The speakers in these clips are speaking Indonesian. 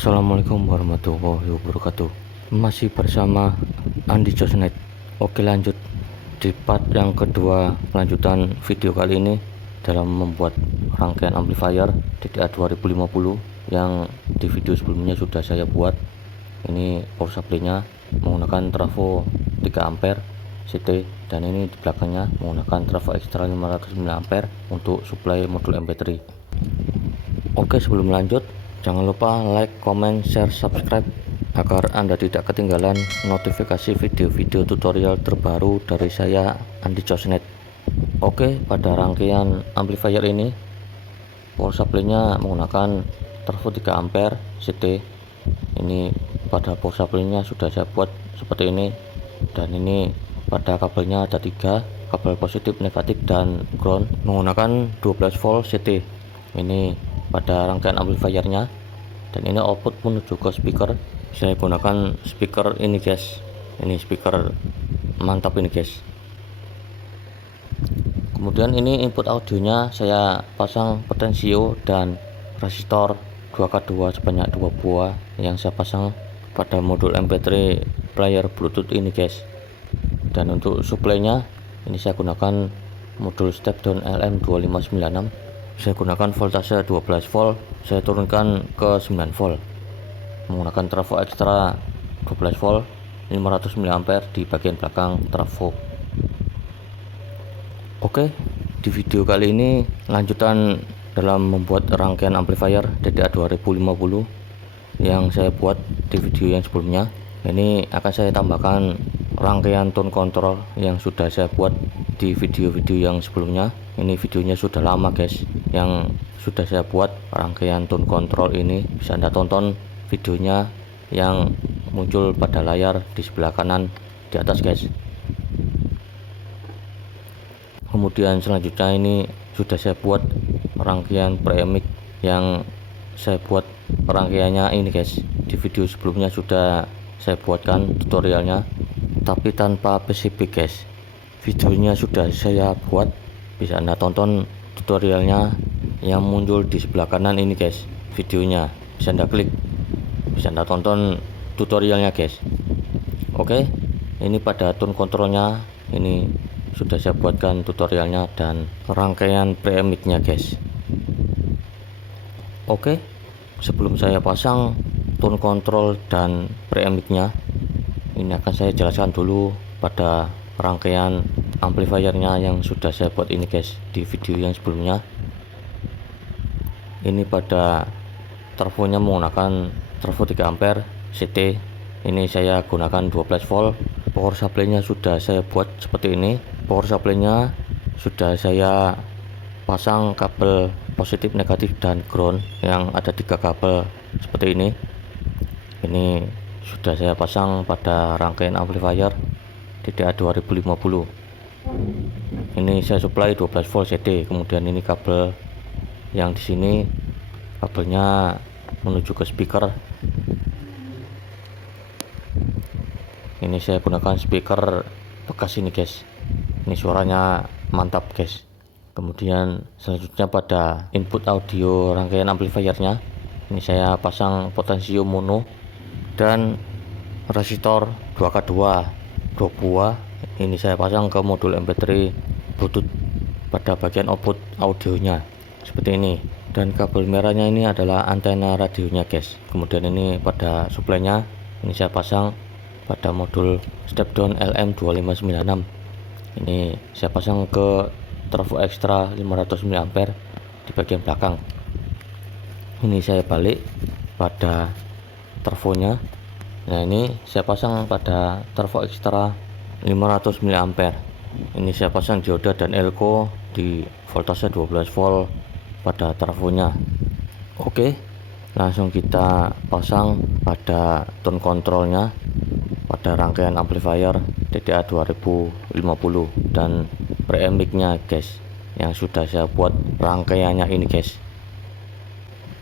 Assalamualaikum warahmatullahi wabarakatuh. Masih bersama Andi Josnet. Oke, lanjut di part yang kedua. Lanjutan video kali ini dalam membuat rangkaian amplifier DDA 2050 yang di video sebelumnya sudah saya buat. Ini power supply-nya menggunakan trafo 3 ampere CT, dan ini di belakangnya menggunakan trafo ekstra 500 mA untuk suplai modul MP3. Oke, sebelum lanjut, jangan lupa like, comment, share, subscribe agar Anda tidak ketinggalan notifikasi video-video tutorial terbaru dari saya, Andi Josnet. Oke, pada rangkaian amplifier ini power supply-nya menggunakan trafo 3 ampere CT. Ini pada power supply-nya sudah saya buat seperti ini, dan ini pada kabelnya ada 3 kabel positif, negatif, dan ground menggunakan 12 volt CT. Ini pada rangkaian amplifiernya, dan ini output menuju ke speaker. Saya gunakan speaker ini guys, ini speaker mantap ini guys. Kemudian ini input audionya saya pasang potensio dan resistor 2K2 sebanyak 2 buah yang saya pasang pada modul MP3 player Bluetooth ini guys. Dan untuk suplainya ini saya gunakan modul step down LM2596. Saya gunakan voltase 12 volt, saya turunkan ke 9 volt menggunakan trafo ekstra 12 volt 500 mA di bagian belakang trafo. Oke, di video kali ini lanjutan dalam membuat rangkaian amplifier DDA 2050 yang saya buat di video yang sebelumnya. Ini akan saya tambahkan rangkaian tone control yang sudah saya buat di video-video yang sebelumnya. Ini videonya sudah lama guys, yang sudah saya buat rangkaian tone control ini. Bisa Anda tonton videonya yang muncul pada layar di sebelah kanan di atas guys. Kemudian selanjutnya ini sudah saya buat rangkaian preamp yang saya buat rangkaiannya ini guys. Di video sebelumnya sudah saya buatkan tutorialnya, tapi tanpa PCB guys. Videonya sudah saya buat, bisa Anda tonton tutorialnya yang muncul di sebelah kanan ini guys. Videonya bisa Anda klik, bisa Anda tonton tutorialnya guys. Oke, ini pada tone controlnya ini sudah saya buatkan tutorialnya dan rangkaian preamp-nya guys. Oke, sebelum saya pasang tone control dan preamp-nya, ini akan saya jelaskan dulu pada rangkaian amplifiernya yang sudah saya buat ini guys di video yang sebelumnya. Ini pada trafonya menggunakan trafo 3 ampere CT. Ini saya gunakan 12 volt. Power supply-nya sudah saya buat seperti ini. Power supply-nya sudah saya pasang kabel positif, negatif, dan ground yang ada 3 kabel seperti ini. Ini sudah saya pasang pada rangkaian amplifier DDA 2050. Ini saya supply 12 volt CT. Kemudian ini kabel yang di sini kabelnya menuju ke speaker. Ini saya gunakan speaker bekas ini guys. Ini suaranya mantap guys. Kemudian selanjutnya pada input audio rangkaian amplifiernya, ini saya pasang potensio mono dan resistor 2K2 2 buah. Ini saya pasang ke modul MP3 Bluetooth pada bagian output audionya seperti ini. Dan kabel merahnya ini adalah antena radionya guys. Kemudian ini pada suplainya ini saya pasang pada modul step down LM2596. Ini saya pasang ke trafo ekstra 500 mA di bagian belakang. Ini saya balik pada trafonya. Nah, ini saya pasang pada trafo ekstra 500 mA. Ini saya pasang dioda dan elko di voltase 12 volt pada trafonya. Oke, langsung kita pasang pada tone controlnya pada rangkaian amplifier DDA 2050 dan preamp-nya guys, yang sudah saya buat rangkaiannya ini guys.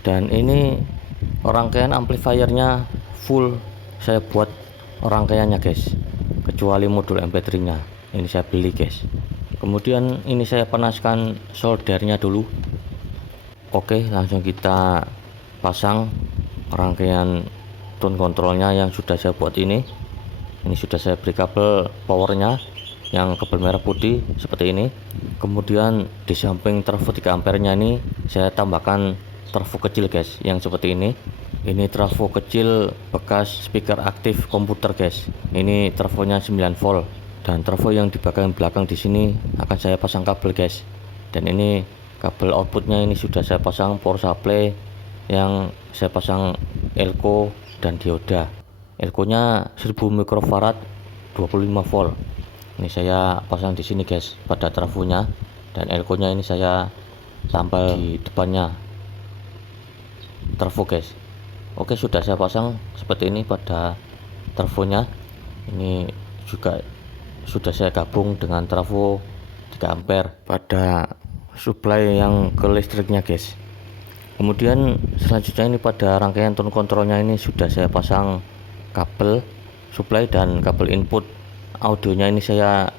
Dan ini rangkaian amplifiernya full saya buat rangkaiannya guys, kecuali modul MP3 nya ini saya beli guys. Kemudian ini saya panaskan soldernya dulu. Oke, langsung kita pasang rangkaian tone kontrolnya yang sudah saya buat ini sudah saya beri kabel powernya yang kabel merah putih seperti ini. Kemudian di samping trafo 3 ampere nya ini saya tambahkan trafo kecil guys, yang seperti ini trafo kecil bekas speaker aktif komputer guys. Ini trafonya 9 volt, dan trafo yang di bagian belakang di sini akan saya pasang kabel guys. Dan ini kabel outputnya ini sudah saya pasang power supply, yang saya pasang elko dan dioda. Elko nya 1000 mikrofarad 25 volt. Ini saya pasang di sini guys pada trafonya, dan elko nya ini saya tampal di depannya trafo guys. Oke, sudah saya pasang seperti ini pada trafonya. Ini juga sudah saya gabung dengan trafo 3 ampere pada supply yang ke listriknya guys. Kemudian selanjutnya ini pada rangkaian tone kontrolnya ini sudah saya pasang kabel supply dan kabel input audionya. Ini saya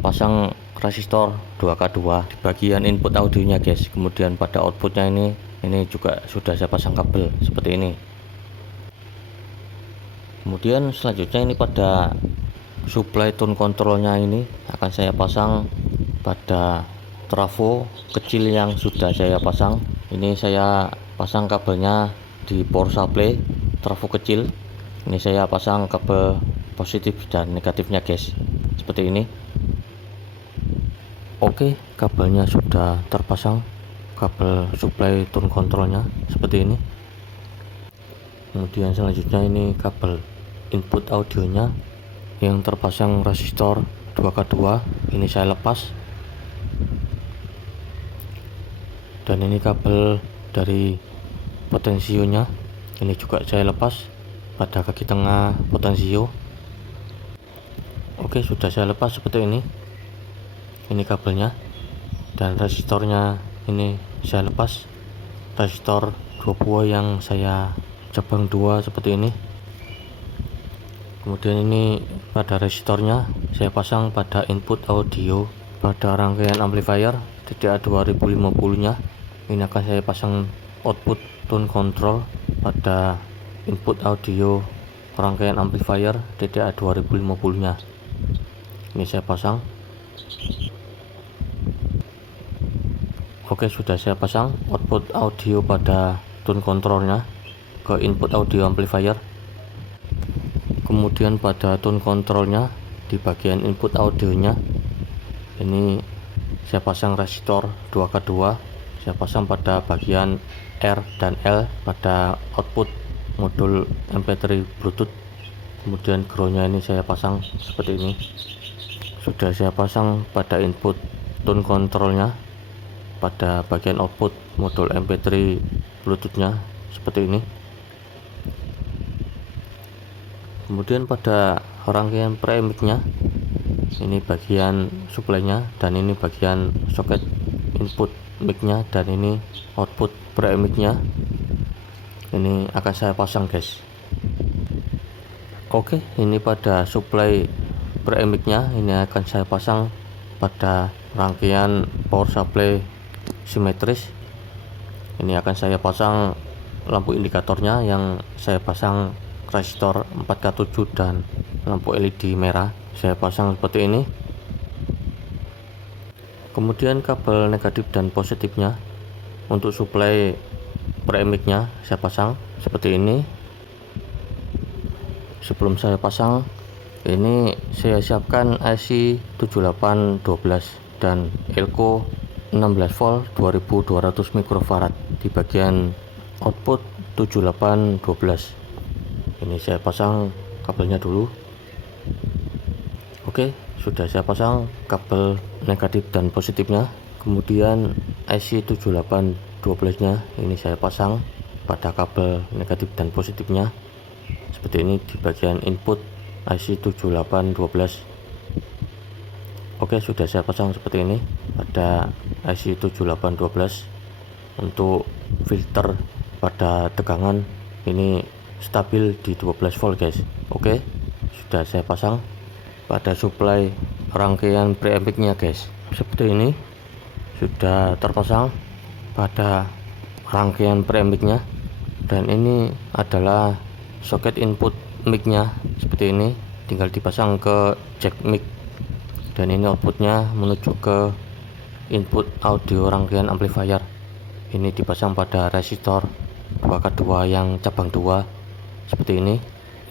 pasang resistor 2K2 di bagian input audionya guys. Kemudian pada outputnya ini juga sudah saya pasang kabel seperti ini. Kemudian selanjutnya ini pada supply tone kontrolnya ini akan saya pasang pada trafo kecil yang sudah saya pasang. Ini saya pasang kabelnya di power supply trafo kecil. Ini saya pasang kabel positif dan negatifnya guys seperti ini. Oke, kabelnya sudah terpasang, kabel supply tone kontrolnya seperti ini. Kemudian selanjutnya ini kabel input audionya yang terpasang resistor 2K2 ini saya lepas. Dan ini kabel dari potensionya ini juga saya lepas pada kaki tengah potensio. Oke, sudah saya lepas seperti ini. Ini kabelnya, dan resistornya ini saya lepas. Resistor 2 buah yang saya cabang 2 seperti ini. Kemudian ini pada resistornya saya pasang pada input audio pada rangkaian amplifier TDA 2050 nya. Ini akan saya pasang output tone control pada input audio rangkaian amplifier TDA 2050 nya. Ini saya pasang. Oke, sudah saya pasang output audio pada tone controlnya ke input audio amplifier. Kemudian pada tone kontrolnya di bagian input audionya ini saya pasang resistor 2K2. Saya pasang pada bagian R dan L pada output modul MP3 Bluetooth. Kemudian groundnya ini saya pasang seperti ini. Sudah saya pasang pada input tone kontrolnya pada bagian output modul MP3 Bluetoothnya seperti ini. Kemudian pada rangkaian premix-nya ini bagian supply-nya, dan ini bagian soket input mic-nya, dan ini output premix-nya. Ini akan saya pasang guys. Oke, ini pada supply premix-nya ini akan saya pasang pada rangkaian power supply simetris. Ini akan saya pasang lampu indikatornya yang saya pasang resistor 4K7 dan lampu LED merah saya pasang seperti ini. Kemudian kabel negatif dan positifnya untuk supply premix-nya saya pasang seperti ini. Sebelum saya pasang ini saya siapkan IC 7812 dan elko 16 volt 2200 mikrofarad di bagian output 7812. Ini saya pasang kabelnya dulu. Oke, sudah saya pasang kabel negatif dan positifnya. Kemudian IC 7812 nya ini saya pasang pada kabel negatif dan positifnya seperti ini di bagian input IC 7812. Oke, sudah saya pasang seperti ini pada IC 7812. Untuk filter pada tegangan ini stabil di 12 volt guys. Oke, sudah saya pasang pada supply rangkaian preamp-nya guys seperti ini. Sudah terpasang pada rangkaian preamp-nya. Dan ini adalah soket input mic-nya seperti ini, tinggal dipasang ke jack mic. Dan ini outputnya menuju ke input audio rangkaian amplifier. Ini dipasang pada resistor 2K2 yang cabang 2 seperti ini.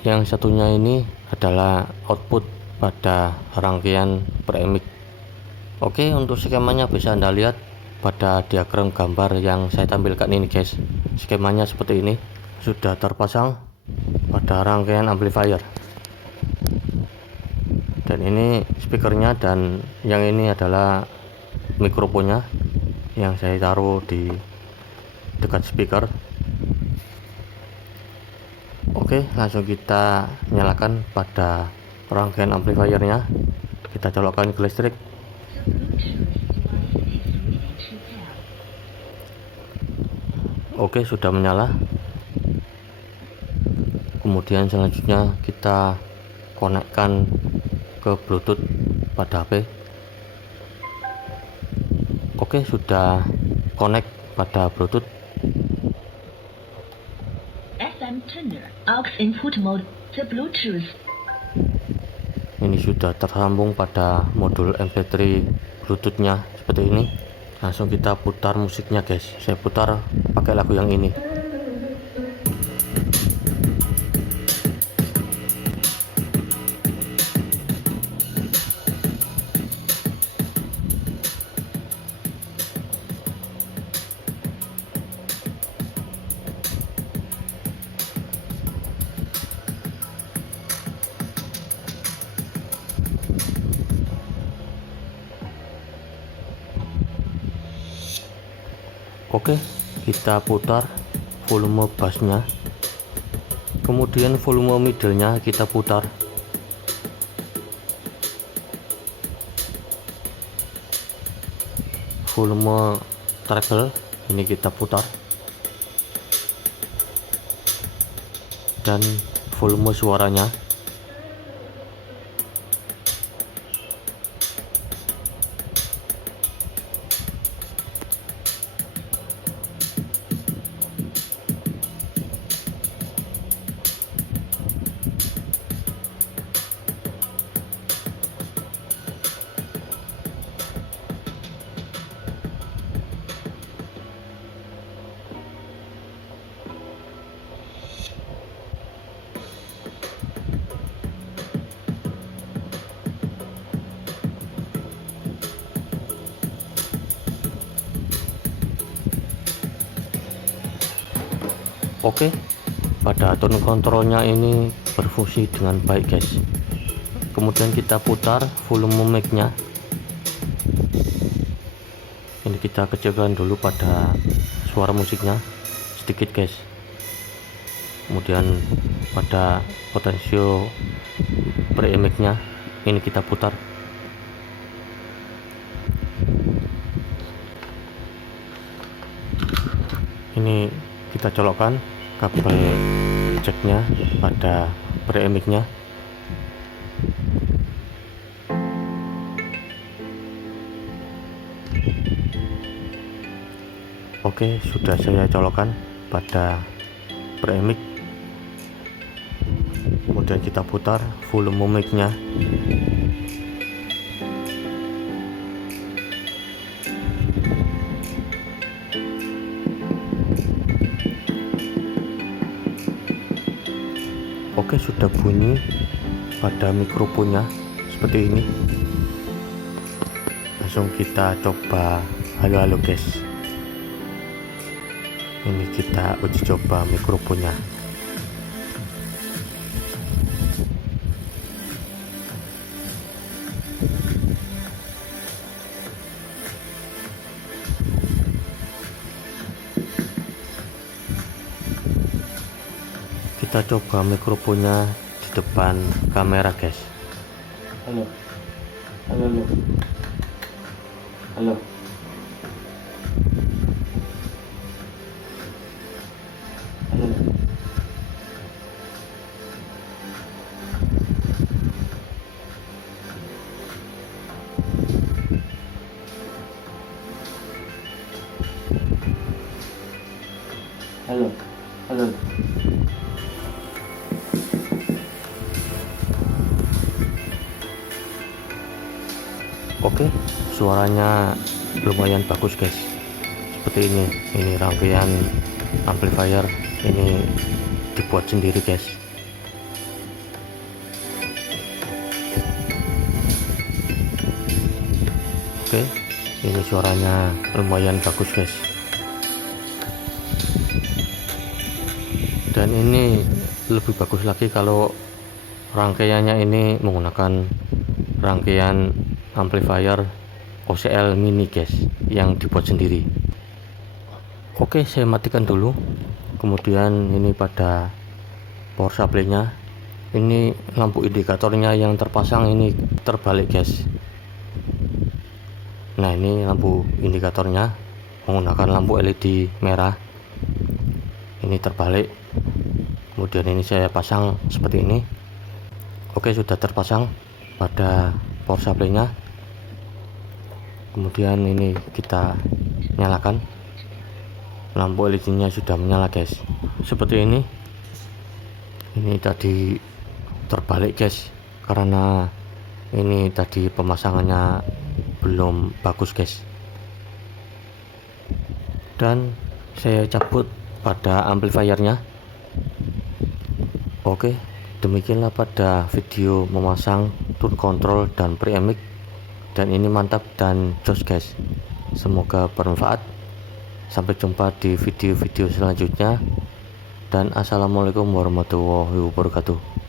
Yang satunya ini adalah output pada rangkaian pre-mic. Oke, untuk skemanya bisa Anda lihat pada diagram gambar yang saya tampilkan ini guys. Skemanya seperti ini, sudah terpasang pada rangkaian amplifier. Dan ini speakernya, dan yang ini adalah mikrofonnya yang saya taruh di dekat speaker. Oke, langsung kita nyalakan pada rangkaian amplifiernya. Kita colokkan ke listrik. Oke, sudah menyala. Kemudian selanjutnya kita konekkan ke Bluetooth pada HP. Oke, sudah connect pada Bluetooth. FM tuner aux input mode the Bluetooth. Ini sudah tersambung pada modul MP3 Bluetoothnya seperti ini. Langsung kita putar musiknya guys. Saya putar pakai lagu yang ini. Oke, kita putar volume bassnya, kemudian volume middle-nya kita putar. Volume treble ini kita putar, dan volume suaranya. Oke, pada tone kontrolnya ini berfungsi dengan baik guys. Kemudian kita putar volume mic-nya. Ini kita kecilkan dulu pada suara musiknya sedikit guys. Kemudian pada potensio pre-mic-nya ini kita putar. Ini kita colokkan kabel jacknya pada pre-mic-nya. Oke, sudah saya colokkan pada pre-mic. Kemudian kita putar volume mic-nya. Oke, sudah bunyi pada mikrofonnya seperti ini. Langsung kita coba halo-halo guys. Ini kita uji coba mikrofonnya. Kita coba mikrofonnya di depan kamera guys. Halo, halo, halo, halo, halo. Halo, halo. Oke, suaranya lumayan bagus guys. Seperti ini rangkaian amplifier ini dibuat sendiri guys. Oke, ini suaranya lumayan bagus guys. Dan ini lebih bagus lagi kalau rangkaiannya ini menggunakan rangkaian amplifier OCL mini guys, yang dibuat sendiri. Oke, saya matikan dulu. Kemudian ini pada power supply nya, ini lampu indikatornya yang terpasang ini terbalik guys. Nah, ini lampu indikatornya menggunakan lampu LED merah, ini terbalik. Kemudian ini saya pasang seperti ini. Oke, sudah terpasang pada power supply nya. Kemudian ini kita nyalakan, lampu LED nya sudah menyala guys. Seperti ini tadi terbalik guys, karena ini tadi pemasangannya belum bagus guys. Dan saya cabut pada amplifiernya. Oke, demikianlah pada video memasang tune control dan preamp mic, dan ini mantap dan jos guys. Semoga bermanfaat. Sampai jumpa di video-video selanjutnya, dan assalamualaikum warahmatullahi wabarakatuh.